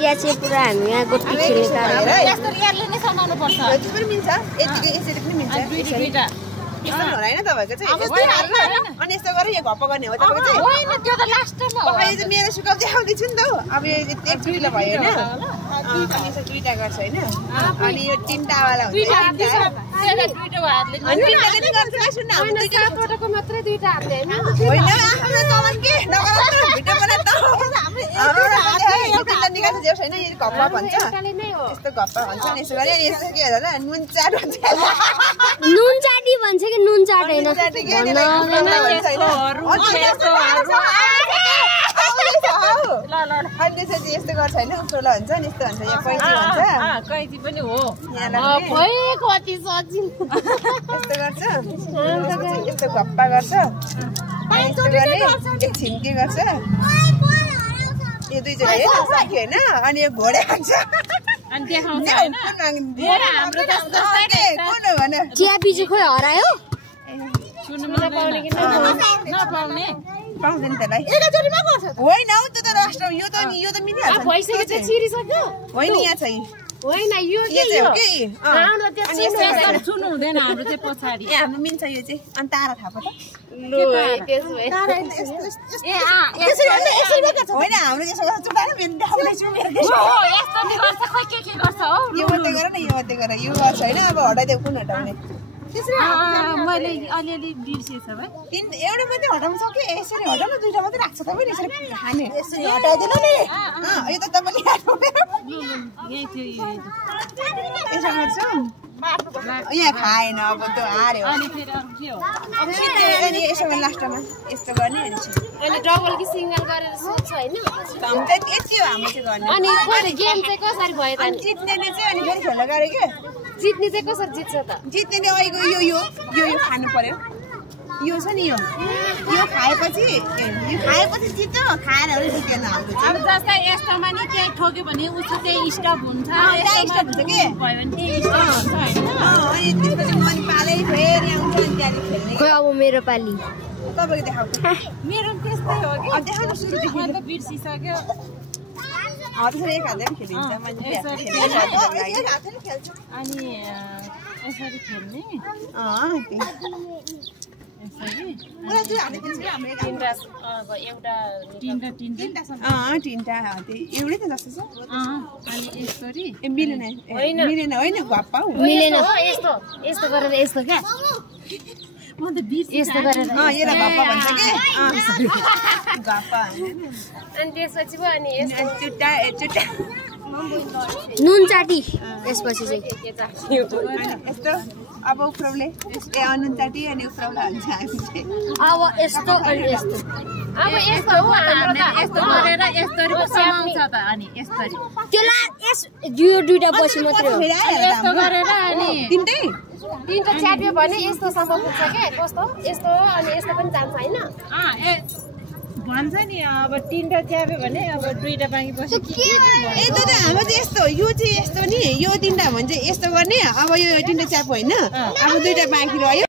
चिया चाहिँ पुरा हामी यहाँ गोटी खेल्ने कारण यस्तो लेयरले नै समाउनु पर्छ त्यो पनि मिल्छ यतिको यसरी पनि मिल्छ दुईटा यस्तो होला हैन तपाईको चाहिँ अनि यस्तो गरे यो घप्प गर्ने हो तपाईको चाहिँ होइन त्यो त लास्टमा हो यो चाहिँ मेरो सुकाउ देखाउँदै छु नि त अब यो एकचोटिले भयो हैन अनि यसो दुईटा गर्छ हैन अनि यो तीनटा वाला हुन्छ दुईटा हातले अनि तीनटा पनि गर्छ सुन्न हैन सातवटाको मात्रै दुईटा हातले हैन होइन आफ्नो चलन के नगर भिडियो बना त हाम्रो हातले निकाल्छ जे छैन यो घप्पा भन्छ एउटाले नै हो यस्तो घप्पा भन्छ अनि यसो गरे अनि यस्तो के होला नुन चाट भन्छ नुन चाटी भन्छ कि नुन चाट हैन अनि त्यसपछि यस्तो गर्छ होइन उफ्रोला हुन्छ नि यस्तो हुन्छ यहाँ कैची भन्छ कैची पनि हो कति सजिलो यस्तो गर्छ यस्तो घप्पा गर्छ यस्तो गर्ने एक छिम्के गर्छ यो दुईजना हेर साथी होइन अनि यो घोडे खान्छ अनि देखाउँछ हैन हाम्रो त जस्तै कुन हो भने चिया बिजु खोइ हरायो सुन्नु नपाउने कि नपाउने पाउँदैन त्यसलाई एकैचोटिमा गर्छ होइन हौ त्यो त राष्ट्र यो त मिलिहाल्छ भइसक्यो चाहिँ चिरिसक्यो होइन यहाँ छ होइन यो सुन्नु हुँदैन हाम्रो चाहिँ पछाडि ए हाम्रो मिल्छ यो चाहिँ अनि तारा थाहा पो त होइन हाम्रो यसो गर्छ चुटाएर यस्तो नि गर्छ खै के गर्छ हो यो मात्रै गर न यो मात्रै गर यो गर्छ होइन अब हटाइदेऊ कुन हटाउने मैले अलिअलि बिर्सेछ भाइ एउटा मात्रै हटाउनु सक्यो यसरी हटाउनु दुईटा मात्रै राख्छ तपाईँ यसरी खाने यसरी हटाइदिनु नि यो त तपाईँले यसो गर्छु यहाँ खाएन अब त्यो हार्यो अनि फेरि अरु के हो अब अनि यसो लास्टमा यस्तो गर्ने अनि डबल कि सिंगल गरेर सोध्छ हैन हामी चाहिँ यति हो हाम्रो चाहिँ गर्ने अनि गेम चाहिँ कसरी भयो त जित्नेले चाहिँ अनि फेरि खेल्न गरे के जित्ने चाहिँ कसरी जित्छ त जित्नेले अहिलेको यो खानु पर्यो यो छ नि यो खाएपछि जित्यो खाएर जितेन हाम्रो अब जस्तै यस्तोमा नि केही ठोक्यो भने उसको चाहिँ स्टप हुन्छ स्टप हुन्छ के भयो भने त्यही स्टप हुन्छ हैन अनि त्यसपछि मन पाले फेरि आउँछ अनि त्यहाँदेखि खेल्ने खोइ अब मेरो पाली तपाईँको देखाउँछ मेरो त्यस्तै हो कि देखाउनु सुरुदेखि म त बिर्सिसक्यो त्यसरी एक हातले पनि खेलिन्छ अनि यसरी खेल्ने तीनटा एउटै त जस्तो छ अनि यसरी मिलेन होइन घप्पा मिलेन यस्तो गरेर यस्तो क्या म त बिर्सिसक्यो यस्तो गरेर यसलाई घप्पा भन्छ के घप्पा अनि त्यसपछि पो अनि चुट्टा नुन चाटी यसपछि चाहिँ यस्तो अब उफ्राउले अनुन चाटी अनि उफ्राउला हुन्छ हामी चाहिँ अब यस्तो अनि यस्तो अब यस्तो हो यस्तो गरेर यसरी पो समाउँछ त अनि यसरी त्यसलाई यो दुईटा बसी मात्रै हो यस्तो गरेर अनि तीनटा च्याप्यो भने यस्तोसम्म पुग्छ क्या कस्तो यस्तो अनि यस्तो पनि जान्छ हैन भन्छ नि अब तीनटा च्याप्यो भने अब दुईटा बाँकी बस्यो ए त हाम्रो चाहिँ यस्तो यो चाहिँ यस्तो नि यो तीनटा भने चाहिँ यस्तो गर्ने अब यो तीनटा च्याप होइन अब दुईटा बाँकी रह्यो